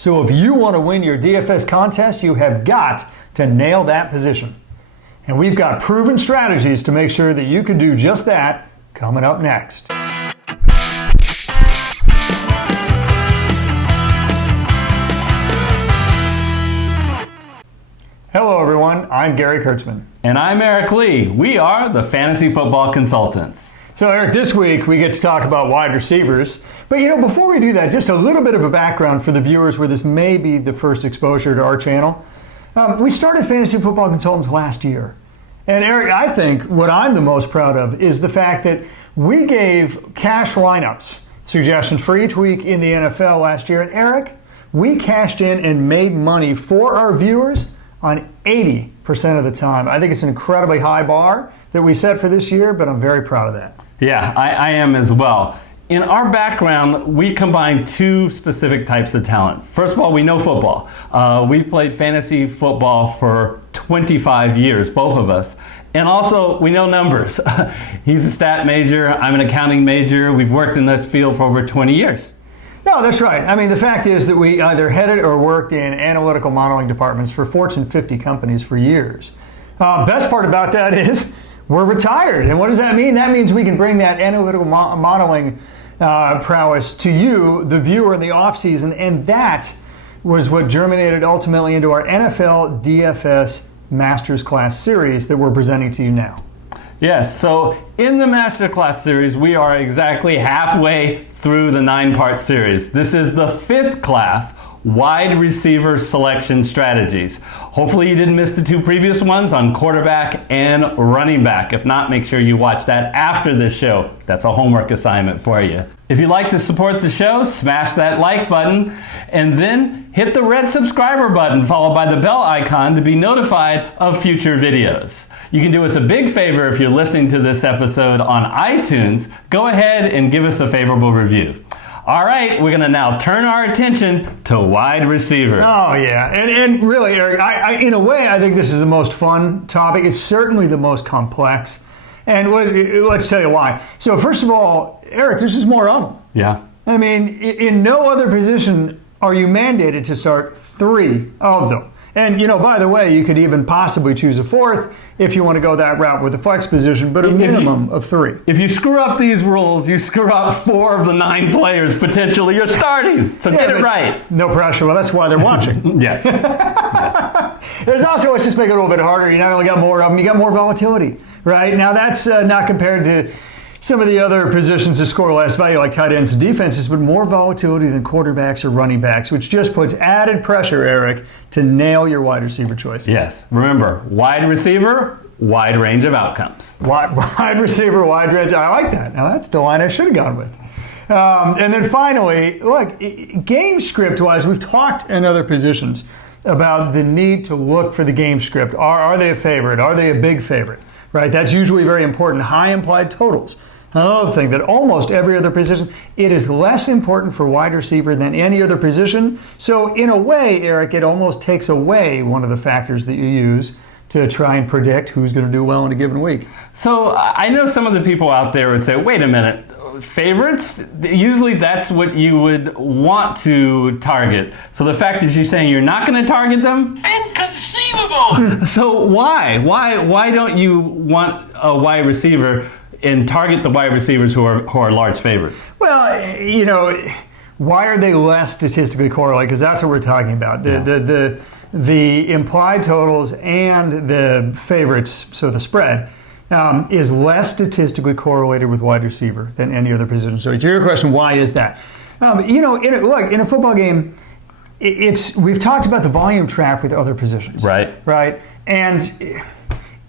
So if you want to win your DFS contest, you have got to nail that position. And we've got proven strategies to make sure that you can do just that coming up next. Hello everyone, I'm Gary Kurtzman. And I'm Eric Lee. We are the Fantasy Football Consultants. So Eric, this week we get to talk about wide receivers. But before we do that, just a little bit of a background for the viewers where this may be the first exposure to our channel. We started Fantasy Football Consultants last year. And Eric, I think what I'm the most proud of is the fact that we gave cash lineups suggestions for each week in the NFL last year. And Eric, we cashed in and made money for our viewers on 80% of the time. I think it's an incredibly high bar that we set for this year, but I'm very proud of that. Yeah, I am as well. In our background, we combine two specific types of talent. First of all, we know football. We've played fantasy football for 25 years, both of us. And also, we know numbers. He's a stat major, I'm an accounting major. We've worked in this field for over 20 years. No, that's right. I mean, the fact is that we either headed or worked in analytical modeling departments for Fortune 50 companies for years. Best part about that is we're retired. And what does that mean? That means we can bring that analytical modeling prowess to you, the viewer, in the off-season. And that was what germinated ultimately into our NFL DFS Master Class series that we're presenting to you now. Yes, so in the Master Class series, we are exactly halfway through the 9-part series. This is the 5th class, Wide Receiver Selection Strategies. Hopefully you didn't miss the 2 previous ones on quarterback and running back. If not, make sure you watch that after this show. That's a homework assignment for you. If you'd like to support the show, smash that like button and then hit the red subscriber button followed by the bell icon to be notified of future videos. You can do us a big favor if you're listening to this episode on iTunes. Go ahead and give us a favorable review. All right, we're going to now turn our attention to wide receiver. Oh, yeah. And really, Eric, in a way, I think this is the most fun topic. It's certainly the most complex. And let's tell you why. So first of all, Eric, there's just more of them. Yeah. I mean, in no other position are you mandated to start 3 of them. And, by the way, you could even possibly choose a 4th if you want to go that route with the flex position, but a minimum of 3. If you screw up these rules, you screw up 4 of the 9 players potentially you're starting. So get it right. No pressure. Well, that's why they're watching. Yes. Yes. There's also, let's just make it a little bit harder. You not only got more of them, you got more volatility, right? Now, that's not compared to some of the other positions that score less value like tight ends and defenses, but more volatility than quarterbacks or running backs, which just puts added pressure, Eric, to nail your wide receiver choices. Yes. Remember, wide receiver, wide range of outcomes. Wide receiver, wide range. I like that. Now, that's the line I should have gone with. And then finally, look, game script-wise, we've talked in other positions about the need to look for the game script. Are they a favorite? Are they a big favorite? Right? That's usually very important. High implied totals. Another thing that almost every other position, it is less important for wide receiver than any other position. So in a way, Eric, it almost takes away one of the factors that you use to try and predict who's going to do well in a given week. So I know some of the people out there would say, wait a minute, favorites? Usually that's what you would want to target. So the fact that you're saying you're not going to target them? Inconceivable! So why? Why don't you want a wide receiver and target the wide receivers who are large favorites? Well, why are they less statistically correlated? Because that's what we're talking about. The implied totals and the favorites, so the spread, is less statistically correlated with wide receiver than any other position. So to your question, why is that? In a football game, we've talked about the volume trap with other positions. Right. And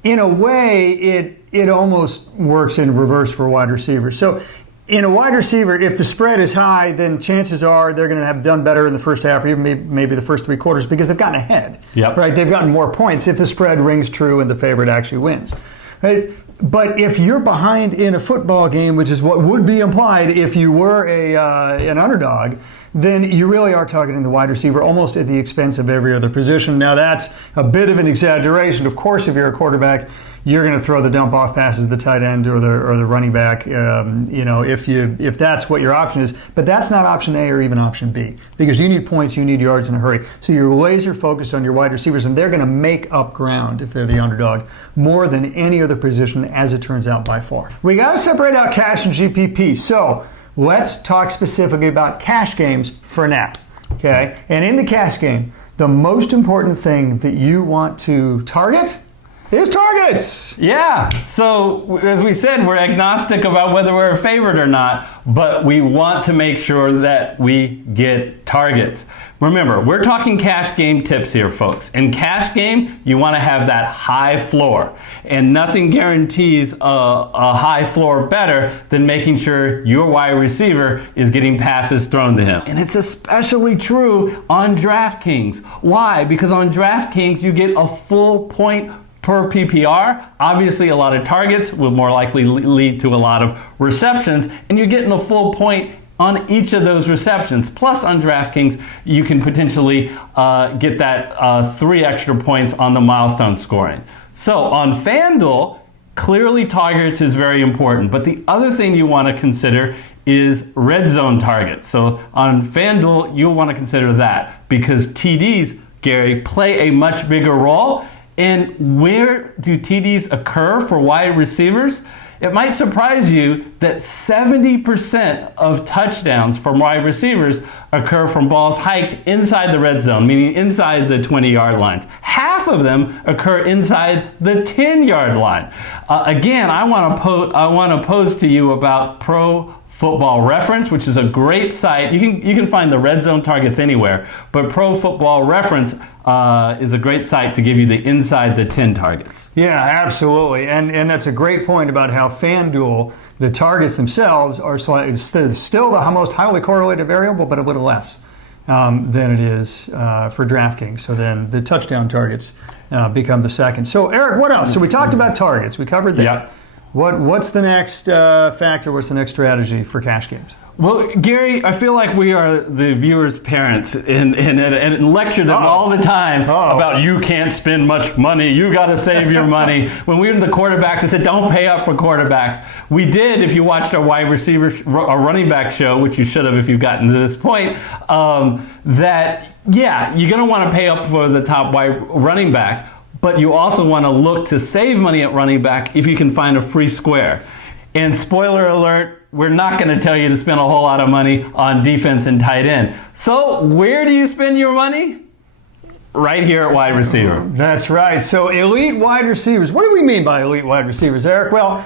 in a way, it almost works in reverse for wide receivers. So in a wide receiver, if the spread is high, then chances are they're going to have done better in the first half or even maybe the first 3 quarters because they've gotten ahead. Yep. Right? They've gotten more points if the spread rings true and the favorite actually wins. Right? But if you're behind in a football game, which is what would be implied if you were an underdog, then you really are targeting the wide receiver almost at the expense of every other position. Now that's a bit of an exaggeration. Of course, if you're a quarterback, you're going to throw the dump off passes to the tight end or the running back, if that's what your option is. But that's not option A or even option B, because you need points, you need yards in a hurry. So you're laser focused on your wide receivers, and they're going to make up ground if they're the underdog more than any other position, as it turns out by far. We got to separate out cash and GPP. So let's talk specifically about cash games for now. Okay, and in the cash game, the most important thing that you want to target is targets. Yeah, so as we said, we're agnostic about whether we're a favorite or not, but we want to make sure that we get targets. Remember, we're talking cash game tips here, folks. In cash game, you want to have that high floor, and nothing guarantees a high floor better than making sure your wide receiver is getting passes thrown to him. And it's especially true on DraftKings. Why? Because on DraftKings, you get a full point per PPR. Obviously, a lot of targets will more likely lead to a lot of receptions, and you're getting a full point on each of those receptions. Plus, on DraftKings, you can potentially get that 3 extra points on the milestone scoring. So on FanDuel, clearly targets is very important, but the other thing you want to consider is red zone targets. So on FanDuel, you'll want to consider that, because TDs, Gary, play a much bigger role. And where do TDs occur for wide receivers? It might surprise you that 70% of touchdowns from wide receivers occur from balls hiked inside the red zone, meaning inside the 20-yard lines. Half of them occur inside the 10-yard line. Again, I want to pose to you about Pro Football Reference, which is a great site. You can find the red zone targets anywhere, but Pro Football Reference is a great site to give you the inside the 10 targets. Yeah, absolutely. And that's a great point about how FanDuel, the targets themselves are still the most highly correlated variable, but a little less than it is for DraftKings. So then the touchdown targets become the second. So Eric, what else? So we talked about targets. We covered that. Yeah. What's the next factor? What's the next strategy for cash games? Well, Gary, I feel like we are the viewers' parents and lecture them all the time about you can't spend much money, you got to save your money. When we were the quarterbacks, I said don't pay up for quarterbacks. We did, if you watched our wide receiver, our running back show, which you should have if you've gotten to this point, that, yeah, you're going to want to pay up for the top wide running back, but you also want to look to save money at running back if you can find a free square. And spoiler alert, we're not going to tell you to spend a whole lot of money on defense and tight end. So where do you spend your money? Right here at wide receiver. That's right. So elite wide receivers. What do we mean by elite wide receivers, Eric? Well,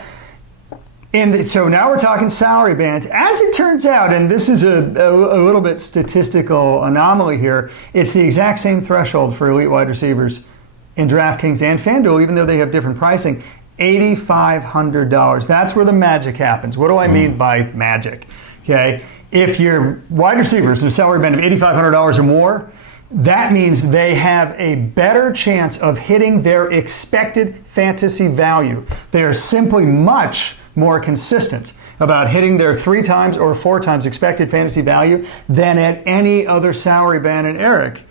so now we're talking salary bands. As it turns out, and this is a little bit statistical anomaly here, it's the exact same threshold for elite wide receivers in DraftKings and FanDuel, even though they have different pricing. $8,500. That's where the magic happens. What do I mean by magic? Okay, if your wide receivers in a salary band of $8,500 or more, that means they have a better chance of hitting their expected fantasy value. They are simply much more consistent about hitting their 3 times or 4 times expected fantasy value than at any other salary band. And Eric,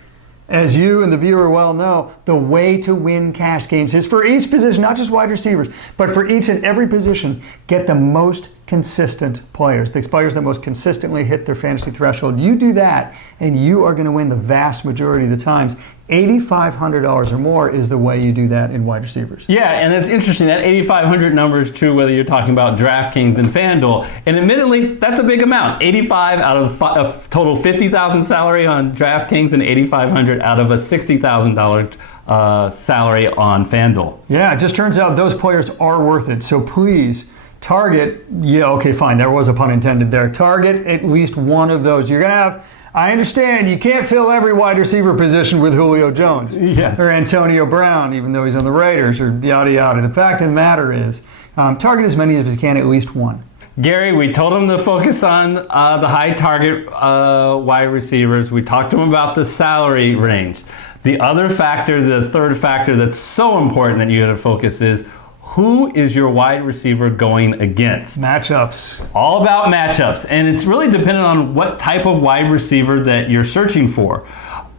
as you and the viewer well know, the way to win cash games is for each position, not just wide receivers, but for each and every position, get the most consistent players, the players that most consistently hit their fantasy threshold. You do that, and you are going to win the vast majority of the times. $8,500 or more is the way you do that in wide receivers. Yeah, and it's interesting. That 8,500 number is true whether you're talking about DraftKings and FanDuel. And admittedly, that's a big amount. 85 out of a total $50,000 salary on DraftKings and 8,500 out of a $60,000 salary on FanDuel. Yeah, it just turns out those players are worth it. So please target, yeah, okay, fine, there was a pun intended there. Target at least one of those. You're going to have, I understand you can't fill every wide receiver position with Julio Jones or Antonio Brown, even though he's on the Raiders, or yada yada. The fact of the matter is, target as many as you can, at least one. Gary, we told him to focus on the high target wide receivers. We talked to him about the salary range. The other factor, the third factor that's so important that you have to focus is Who is your wide receiver going against? Matchups. All about matchups, and it's really dependent on what type of wide receiver that you're searching for.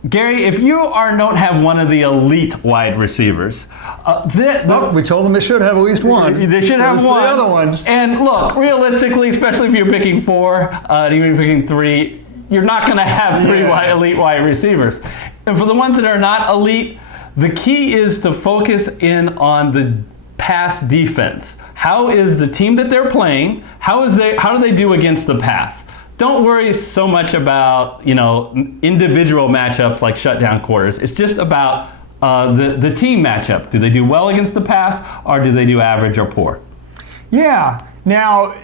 Gary, if you don't have one of the elite wide receivers, we told them they should have at least one. They should have one. The other ones. And look, realistically, especially if you're picking 4, even if you're picking 3, you're not going to have 3 elite wide receivers. And for the ones that are not elite, the key is to focus in on the pass defense. How is the team that they're playing? How do they do against the pass? Don't worry so much about individual matchups like shutdown corners. It's just about the team matchup. Do they do well against the pass, or do they do average or poor? Yeah. Now,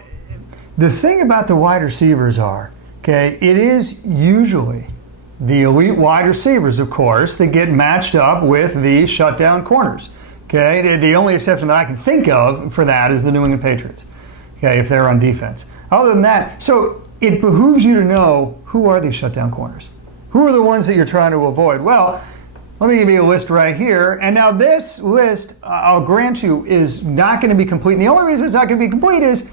the thing about the wide receivers it is usually the elite wide receivers, of course, that get matched up with the shutdown corners. Okay. The only exception that I can think of for that is the New England Patriots. Okay, if they're on defense. Other than that, so it behooves you to know who are these shutdown corners. Who are the ones that you're trying to avoid? Well, let me give you a list right here. And now this list, I'll grant you, is not going to be complete. And the only reason it's not going to be complete is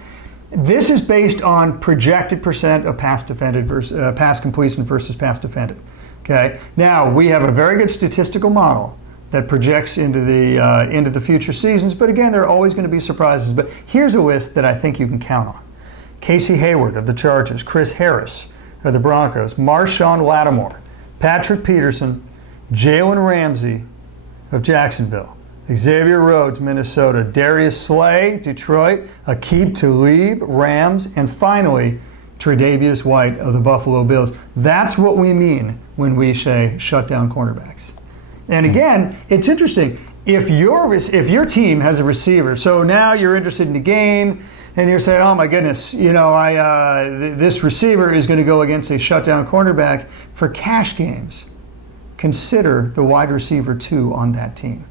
this is based on projected percent of pass defended versus pass completion versus pass defended. Okay. Now we have a very good statistical model that projects into the future seasons. But again, there are always going to be surprises. But here's a list that I think you can count on. Casey Hayward of the Chargers, Chris Harris of the Broncos, Marshawn Lattimore, Patrick Peterson, Jalen Ramsey of Jacksonville, Xavier Rhodes, Minnesota, Darius Slay, Detroit, Aqib Talib, Rams, and finally, Tre'Davious White of the Buffalo Bills. That's what we mean when we say shutdown cornerbacks. And again, it's interesting. If your team has a receiver, so now you're interested in the game, and you're saying, oh my goodness, this receiver is going to go against a shutdown cornerback for cash games. Consider the wide receiver 2 on that team.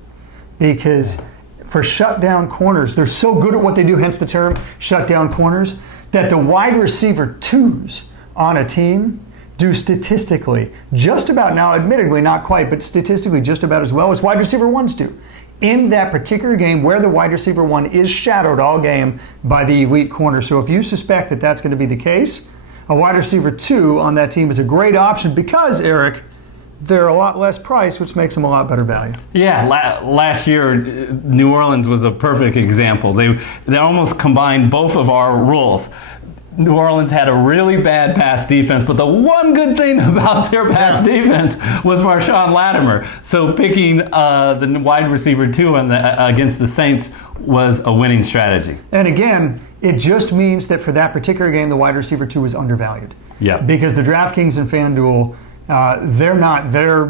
Because for shutdown corners, they're so good at what they do, hence the term shutdown corners, that the wide receiver 2s on a team do statistically just about, now admittedly not quite, but statistically just about as well as wide receiver 1s do. In that particular game where the wide receiver 1 is shadowed all game by the elite corner. So if you suspect that that's going to be the case, a wide receiver 2 on that team is a great option because, Eric, they're a lot less priced, which makes them a lot better value. Yeah, last year, New Orleans was a perfect example. They almost combined both of our rules. New Orleans had a really bad pass defense, but the one good thing about their pass defense was Marshawn Lattimore. So picking the wide receiver 2 against the Saints was a winning strategy. And again, it just means that for that particular game, the wide receiver 2 is undervalued. Yeah. Because the DraftKings and FanDuel, they're not their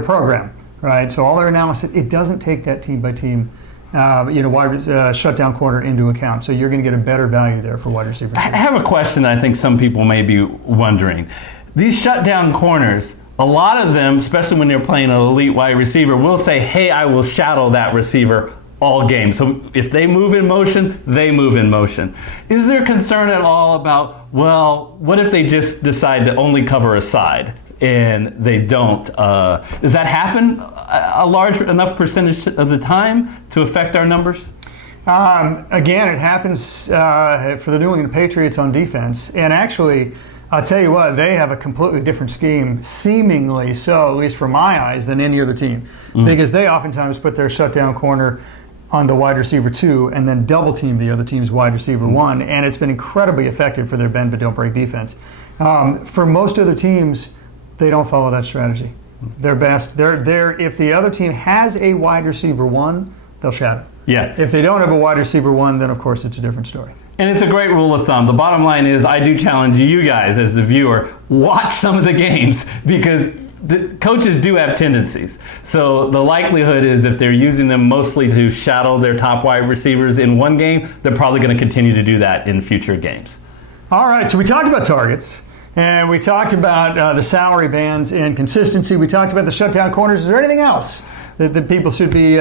program, right? So all their analysis, it doesn't take that team by team shutdown corner into account. So you're going to get a better value there for wide receiver 2. I have a question that I think some people may be wondering. These shutdown corners, a lot of them, especially when they're playing an elite wide receiver, will say, hey, I will shadow that receiver all game. So if they move in motion, they move in motion. Is there concern at all about, well, what if they just decide to only cover a side? And they don't. Does that happen a large enough percentage of the time to affect our numbers? Again, it happens for the New England Patriots on defense. And actually, I'll tell you what, they have a completely different scheme, seemingly so, at least for my eyes, than any other team. Because they oftentimes put their shutdown corner on the wide receiver 2 and then double team the other team's wide receiver 1. And it's been incredibly effective for their bend but don't break defense. For most other teams, they don't follow that strategy. They're best. If the other team has a wide receiver 1, they'll shadow. Yeah. If they don't have a wide receiver 1, then of course it's a different story. And it's a great rule of thumb. The bottom line is I do challenge you guys as the viewer, watch some of the games because the coaches do have tendencies. So the likelihood is if they're using them mostly to shadow their top wide receivers in one game, they're probably going to continue to do that in future games. All right, so we talked about targets. And we talked about the salary bands and consistency. We talked about the shutdown corners. Is there anything else that people should be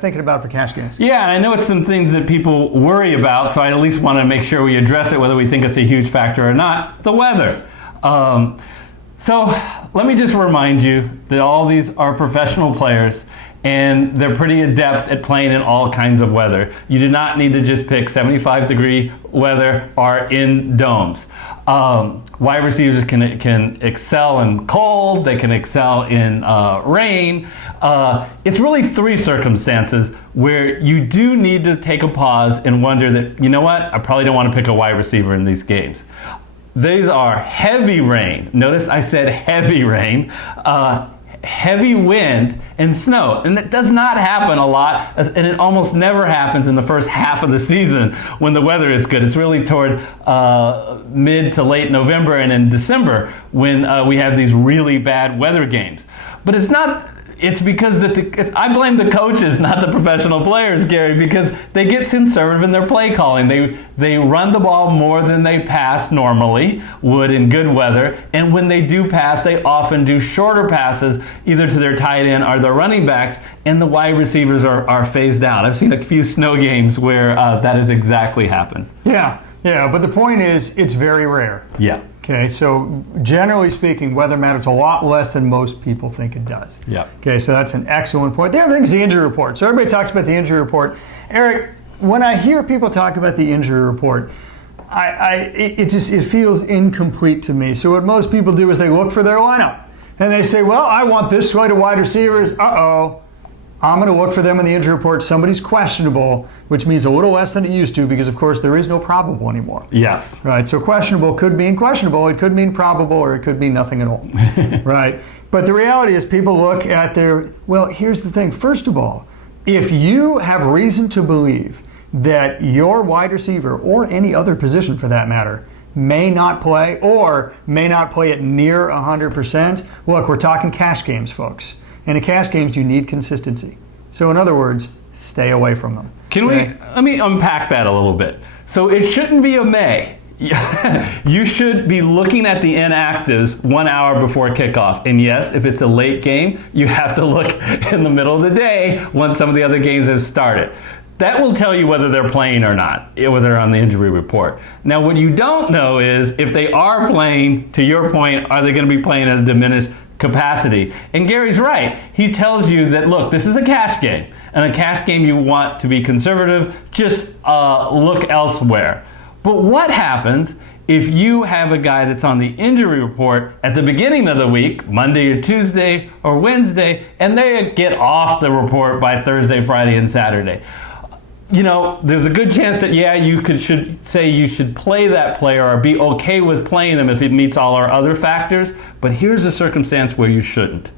thinking about for cash games? Yeah, I know it's some things that people worry about, so I at least want to make sure we address it, whether we think it's a huge factor or not. The weather. So let me just remind you that all these are professional players, and they're pretty adept at playing in all kinds of weather. You do not need to just pick 75-degree weather or in domes. Wide receivers can excel in cold, they can excel in rain. It's really three circumstances where you do need to take a pause and wonder that, you know what, I probably don't want to pick a wide receiver in these games. These are heavy rain. Notice I said heavy rain. Heavy wind and snow, and that does not happen a lot, and it almost never happens in the first half of the season when the weather is good. It's really toward mid to late November and in December when we have these really bad weather games. But it's because I blame the coaches, not the professional players, Gary, because they get conservative in their play calling. They run the ball more than they pass normally would in good weather, and when they do pass, they often do shorter passes either to their tight end or their running backs, and the wide receivers are phased out. I've seen a few snow games where that has exactly happened. Yeah, but the point is, it's very rare. Yeah. Okay, so generally speaking, weather matters a lot less than most people think it does. Yeah. Okay, so that's an excellent point. The other thing is the injury report. So everybody talks about the injury report. Eric, when I hear people talk about the injury report, it feels incomplete to me. So what most people do is they look for their lineup and they say, well, I want this slate of wide receivers. I'm going to look for them in the injury report. Somebody's questionable, which means a little less than it used to because, of course, there is no probable anymore. Yes. Right. So questionable could mean questionable. It could mean probable, or it could mean nothing at all. Right. But the reality is people look at well, here's the thing. First of all, if you have reason to believe that your wide receiver or any other position for that matter may not play or may not play at near 100%, look, we're talking cash games, folks. And in cash games, you need consistency. So in other words, stay away from them. Let me unpack that a little bit. So it shouldn't be a may. You should be looking at the inactives 1 hour before kickoff. And yes, if it's a late game, you have to look in the middle of the day when some of the other games have started. That will tell you whether they're playing or not, whether they're on the injury report. Now, what you don't know is if they are playing, to your point, are they going to be playing at a diminished capacity? And Gary's right. He tells you that, look, this is a cash game. And a cash game, you want to be conservative, just look elsewhere. But what happens if you have a guy that's on the injury report at the beginning of the week, Monday or Tuesday or Wednesday, and they get off the report by Thursday, Friday, and Saturday? You know, there's a good chance that, should say you should play that player or be okay with playing them if it meets all our other factors. But here's a circumstance where you shouldn't.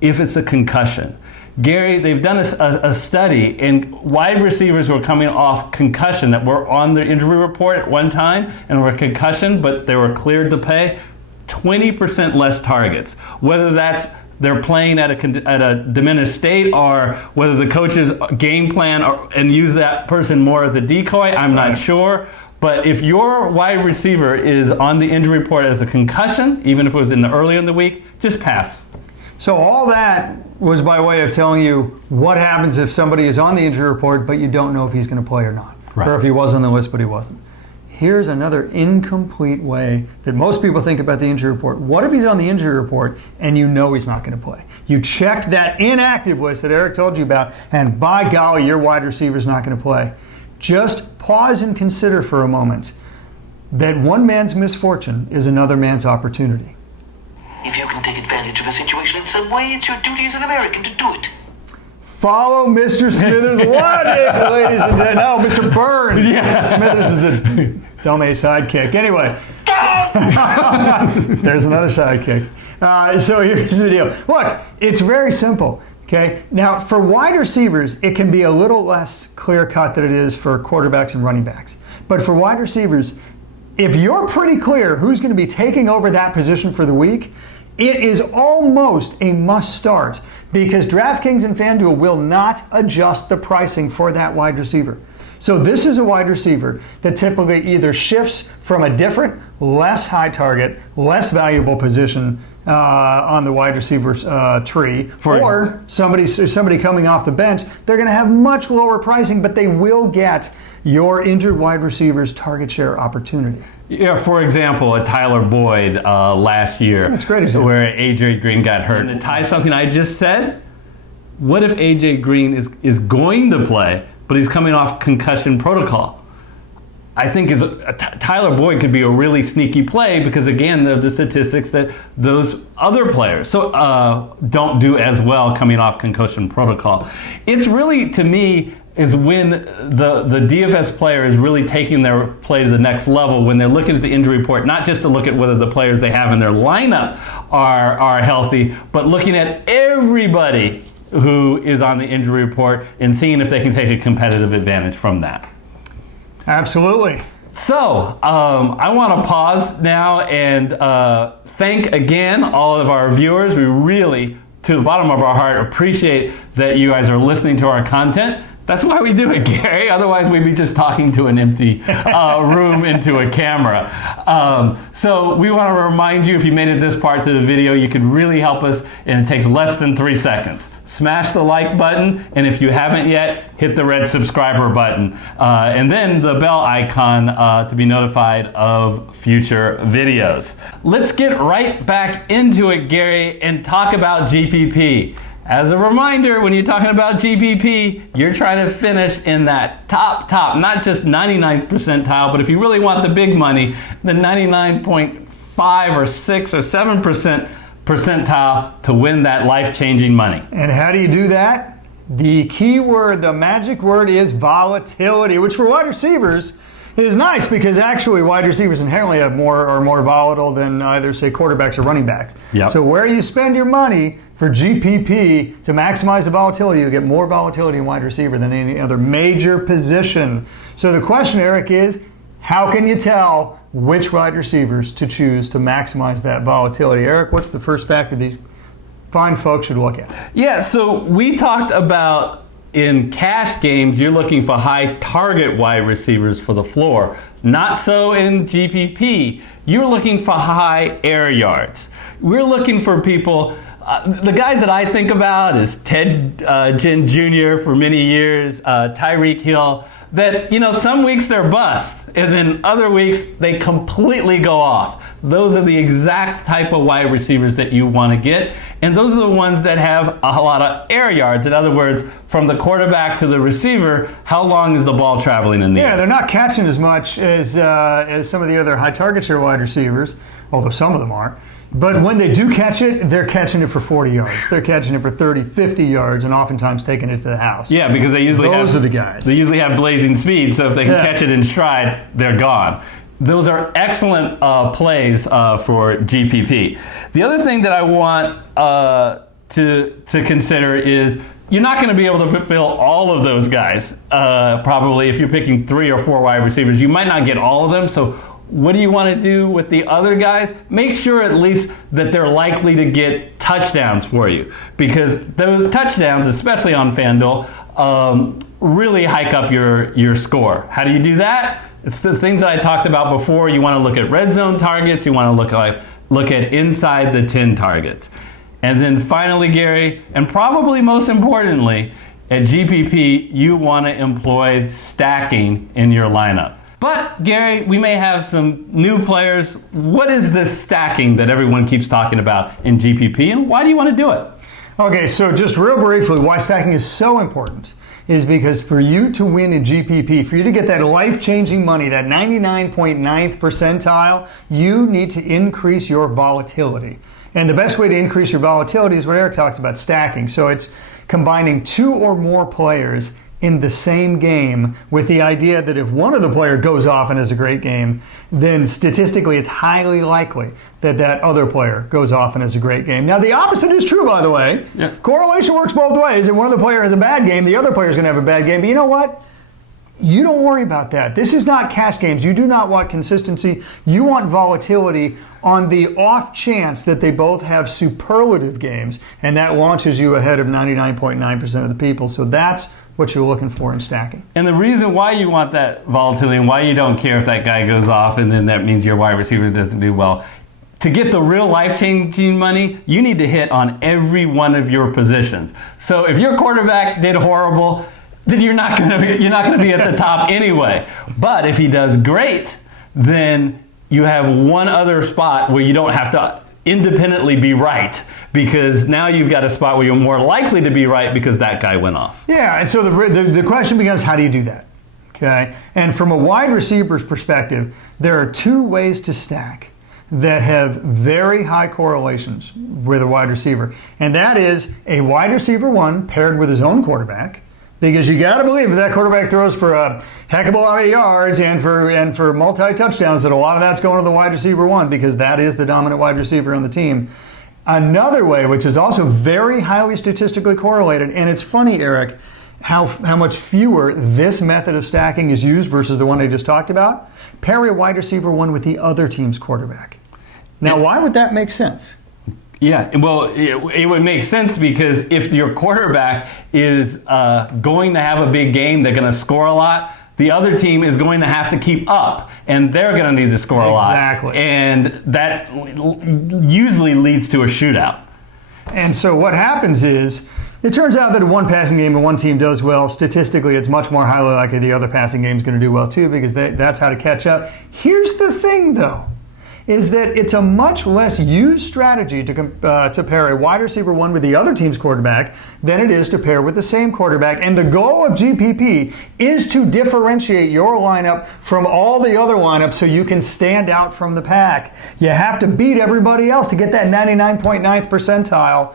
If it's a concussion. Gary, they've done a study, and wide receivers were coming off concussion that were on their injury report at one time and were concussion, but they were cleared to play, 20% less targets. Whether that's they're playing at a diminished state, or whether the coaches game plan and use that person more as a decoy, I'm not sure. But if your wide receiver is on the injury report as a concussion, even if it was earlier in the week, just pass. So all that was by way of telling you what happens if somebody is on the injury report, but you don't know if he's going to play or not. Right. Or if he was on the list, but he wasn't. Here's another incomplete way that most people think about the injury report. What if he's on the injury report and you know he's not going to play? You checked that inactive list that Eric told you about, and by golly, your wide receiver's not going to play. Just pause and consider for a moment that one man's misfortune is another man's opportunity. If you can take advantage of a situation in some way, it's your duty as an American to do it. Follow Mr. Smithers' logic, ladies and gentlemen. No, Mr. Burns. Yeah. Smithers is the dumb A sidekick. Anyway, there's another sidekick. So here's the deal. Look, it's very simple. Okay. Now, for wide receivers, it can be a little less clear-cut than it is for quarterbacks and running backs. But for wide receivers, if you're pretty clear who's going to be taking over that position for the week, it is almost a must start, because DraftKings and FanDuel will not adjust the pricing for that wide receiver. So this is a wide receiver that typically either shifts from a different, less high target, less valuable position on the wide receiver's tree, or somebody coming off the bench. They're going to have much lower pricing, but they will get your injured wide receiver's target share opportunity. Yeah, for example, a Tyler Boyd last year, that's great example, where A.J. Green got hurt. And to tie something I just said, what if AJ Green is going to play, but he's coming off concussion protocol? I think Tyler Boyd could be a really sneaky play because, again, the statistics that those other players don't do as well coming off concussion protocol. It's really, to me, is when the DFS player is really taking their play to the next level when they're looking at the injury report, not just to look at whether the players they have in their lineup are healthy, but looking at everybody who is on the injury report and seeing if they can take a competitive advantage from that. Absolutely. So, I want to pause now and thank again all of our viewers. We really, to the bottom of our heart, appreciate that you guys are listening to our content. That's why we do it, Gary. Otherwise, we'd be just talking to an empty room into a camera. So we want to remind you, if you made it this part to the video, you can really help us, and it takes less than 3 seconds. Smash the like button, and if you haven't yet, hit the red subscriber button. And then the bell icon to be notified of future videos. Let's get right back into it, Gary, and talk about GPP. As a reminder, when you're talking about GPP, you're trying to finish in that top, not just 99th percentile, but if you really want the big money, the 99.5 or 6 or 7% percentile to win that life-changing money. And how do you do that? The key word, the magic word is volatility, which for wide receivers is nice because actually wide receivers inherently are more volatile than either, say, quarterbacks or running backs. Yep. So where you spend your money for GPP to maximize the volatility, you'll get more volatility in wide receiver than any other major position. So the question, Eric, is how can you tell which wide receivers to choose to maximize that volatility? Eric, what's the first factor these fine folks should look at? Yeah, so we talked about in cash games, you're looking for high target wide receivers for the floor. Not so in GPP. You're looking for high air yards. We're looking for people. The guys that I think about is Ted Ginn Jr. for many years, Tyreek Hill, that, some weeks they're bust, and then other weeks they completely go off. Those are the exact type of wide receivers that you want to get, and those are the ones that have a lot of air yards. In other words, from the quarterback to the receiver, how long is the ball traveling in the air? Yeah, they're not catching as much as some of the other high target share wide receivers, although some of them are. But when they do catch it, they're catching it for 40 yards. They're catching it for 30, 50 yards, and oftentimes taking it to the house. Yeah, because those are the guys. They usually have blazing speed, so if they can catch it in stride, they're gone. Those are excellent plays for GPP. The other thing that I want to consider is you're not going to be able to fulfill all of those guys. Probably if you're picking 3 or 4 wide receivers, you might not get all of them. So what do you want to do with the other guys? Make sure at least that they're likely to get touchdowns for you, because those touchdowns, especially on FanDuel, really hike up your score. How do you do that? It's the things that I talked about before. You want to look at red zone targets. You want to look at inside the 10 targets. And then finally, Gary, and probably most importantly, at GPP, you want to employ stacking in your lineup. But, Gary, we may have some new players. What is this stacking that everyone keeps talking about in GPP, and why do you want to do it? Okay, so just real briefly, why stacking is so important is because for you to win in GPP, for you to get that life-changing money, that 99.9th percentile, you need to increase your volatility. And the best way to increase your volatility is what Eric talks about, stacking. So it's combining 2 or more players in the same game, with the idea that if one of the player goes off and has a great game, then statistically it's highly likely that that other player goes off and has a great game. Now the opposite is true, by the way. Yeah. Correlation works both ways. If one of the player has a bad game, the other player is going to have a bad game. But you know what? You don't worry about that. This is not cash games. You do not want consistency. You want volatility on the off chance that they both have superlative games, and that launches you ahead of 99.9% of the people. So that's what you're looking for in stacking. And the reason why you want that volatility and why you don't care if that guy goes off and then that means your wide receiver doesn't do well, to get the real life-changing money, you need to hit on every one of your positions. So if your quarterback did horrible, then you're not going to be at the top anyway. But if he does great, then you have one other spot where you don't have to independently be right, because now you've got a spot where you're more likely to be right because that guy went off. Yeah, and so the question becomes, how do you do that? Okay, and from a wide receiver's perspective, there are two ways to stack that have very high correlations with a wide receiver, and that is a wide receiver one paired with his own quarterback, because you got to believe if that quarterback throws for a heck of a lot of yards and for multi-touchdowns, that a lot of that's going to the wide receiver one, because that is the dominant wide receiver on the team. Another way, which is also very highly statistically correlated, and it's funny, Eric, how much fewer this method of stacking is used versus the one I just talked about. Pair a wide receiver one with the other team's quarterback. Now, why would that make sense? Yeah, well, it would make sense because if your quarterback is going to have a big game, they're going to score a lot, the other team is going to have to keep up, and they're going to need to score a lot. Exactly. And that usually leads to a shootout. And so what happens is, it turns out that in one passing game and one team does well, statistically it's much more highly likely the other passing game is going to do well too, because that's how to catch up. Here's the thing though, is that it's a much less used strategy to pair a wide receiver one with the other team's quarterback than it is to pair with the same quarterback. And the goal of GPP is to differentiate your lineup from all the other lineups so you can stand out from the pack. You have to beat everybody else to get that 99.9th percentile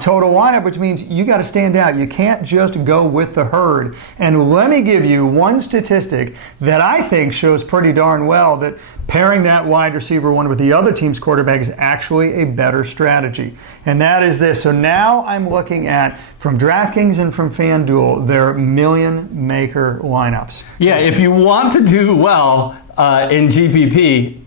total lineup, which means you got to stand out. You can't just go with the herd. And let me give you one statistic that I think shows pretty darn well that pairing that wide receiver one with the other team's quarterback is actually a better strategy. And that is this. So now I'm looking at, from DraftKings and from FanDuel, their million maker lineups. Yeah, if you want to do well in GPP,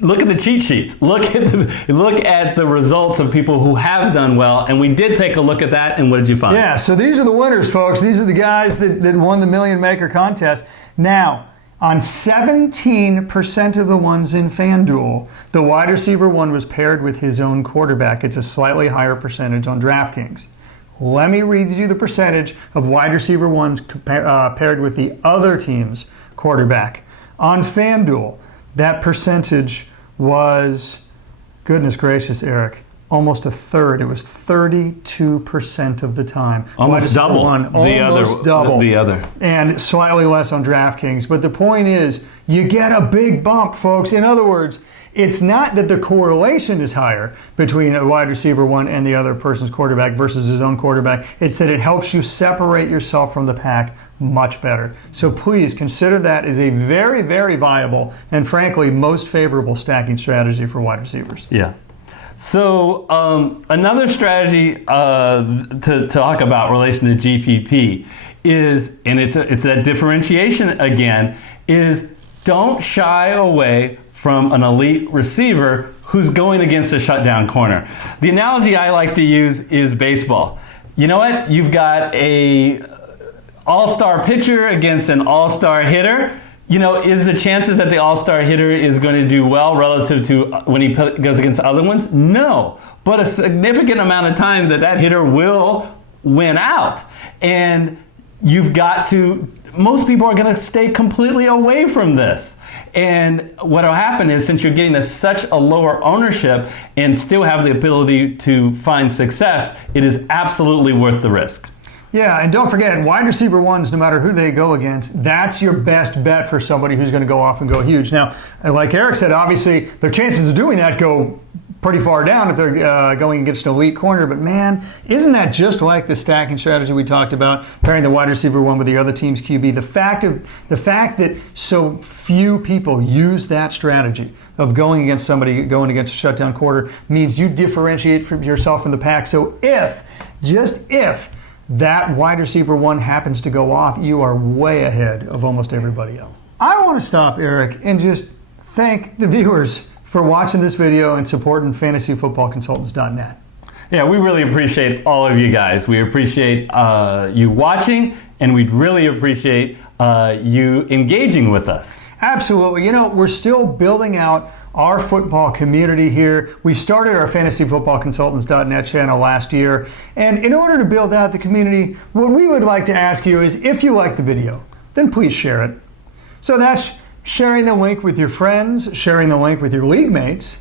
look at the cheat sheets. Look at the results of people who have done well, and we did take a look at that. And what did you find? Yeah, so these are the winners, folks. These are the guys that won the Million Maker contest. Now, on 17% of the ones in FanDuel, the wide receiver one was paired with his own quarterback. It's a slightly higher percentage on DraftKings. Let me read you the percentage of wide receiver ones paired with the other team's quarterback. On FanDuel, that percentage was, goodness gracious, Eric, almost a third. It was 32% of the time. Almost double. The other. And slightly less on DraftKings. But the point is, you get a big bump, folks. In other words, it's not that the correlation is higher between a wide receiver one and the other person's quarterback versus his own quarterback. It's that it helps you separate yourself from the pack much better. So please consider that as a very, very viable and frankly most favorable stacking strategy for wide receivers. Yeah. So another strategy to talk about relation to GPP is, and it's that differentiation again, is don't shy away from an elite receiver who's going against a shutdown corner. The analogy I like to use is baseball. You know what? You've got a all-star pitcher against an all-star hitter. You know, is the chances that the all-star hitter is going to do well relative to when he goes against other ones? No. But a significant amount of time that hitter will win out. And you've got to, most people are going to stay completely away from this. And what will happen is, since you're getting such a lower ownership and still have the ability to find success, it is absolutely worth the risk. Yeah, and don't forget, wide receiver ones, no matter who they go against, that's your best bet for somebody who's going to go off and go huge. Now, like Eric said, obviously, their chances of doing that go pretty far down if they're going against an elite corner. But man, isn't that just like the stacking strategy we talked about, pairing the wide receiver one with the other team's QB? The fact that so few people use that strategy of going against somebody, going against a shutdown quarter, means you differentiate yourself from the pack. So just if that wide receiver one happens to go off, you are way ahead of almost everybody else. I want to stop, Eric, and just thank the viewers for watching this video and supporting fantasyfootballconsultants.net. Yeah, we really appreciate all of you guys. We appreciate you watching, and we'd really appreciate you engaging with us. Absolutely. You know, we're still building out our football community here. We started our fantasyfootballconsultants.net channel last year. And in order to build out the community, what we would like to ask you is, if you like the video, then please share it. So that's sharing the link with your friends, sharing the link with your league mates,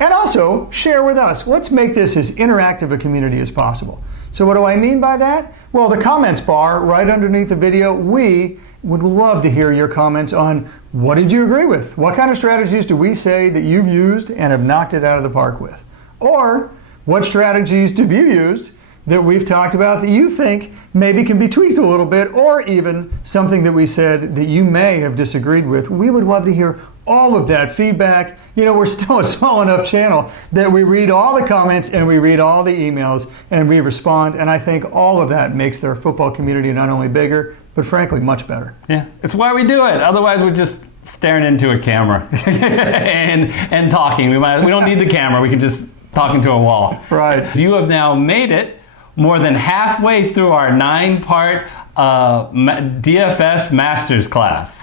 And also, share with us. Let's make this as interactive a community as possible. So what do I mean by that? Well, the comments bar right underneath the video, we would love to hear your comments on what did you agree with? What kind of strategies do we say that you've used and have knocked it out of the park with? Or what strategies have you used that we've talked about that you think maybe can be tweaked a little bit, or even something that we said that you may have disagreed with? We would love to hear all of that feedback. You know, we're still a small enough channel that we read all the comments and we read all the emails and we respond, and I think all of that makes their football community not only bigger, but frankly much better. Yeah, it's why we do it. Otherwise we're just staring into a camera and talking. We don't need the camera, we can just talk into a wall. Right. You have now made it more than halfway through our 9-part DFS Masters Class.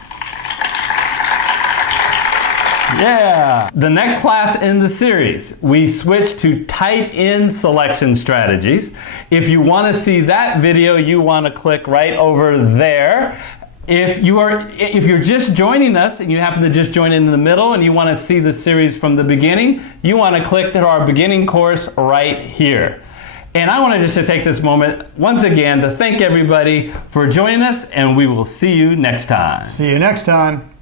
Yeah. The next class in the series, we switch to tight end selection strategies. If you want to see that video, you want to click right over there. If you're just joining us and you happen to just join in the middle and you want to see the series from the beginning, you want to click to our beginning course right here. And I want to just take this moment once again to thank everybody for joining us, and we will see you next time. See you next time.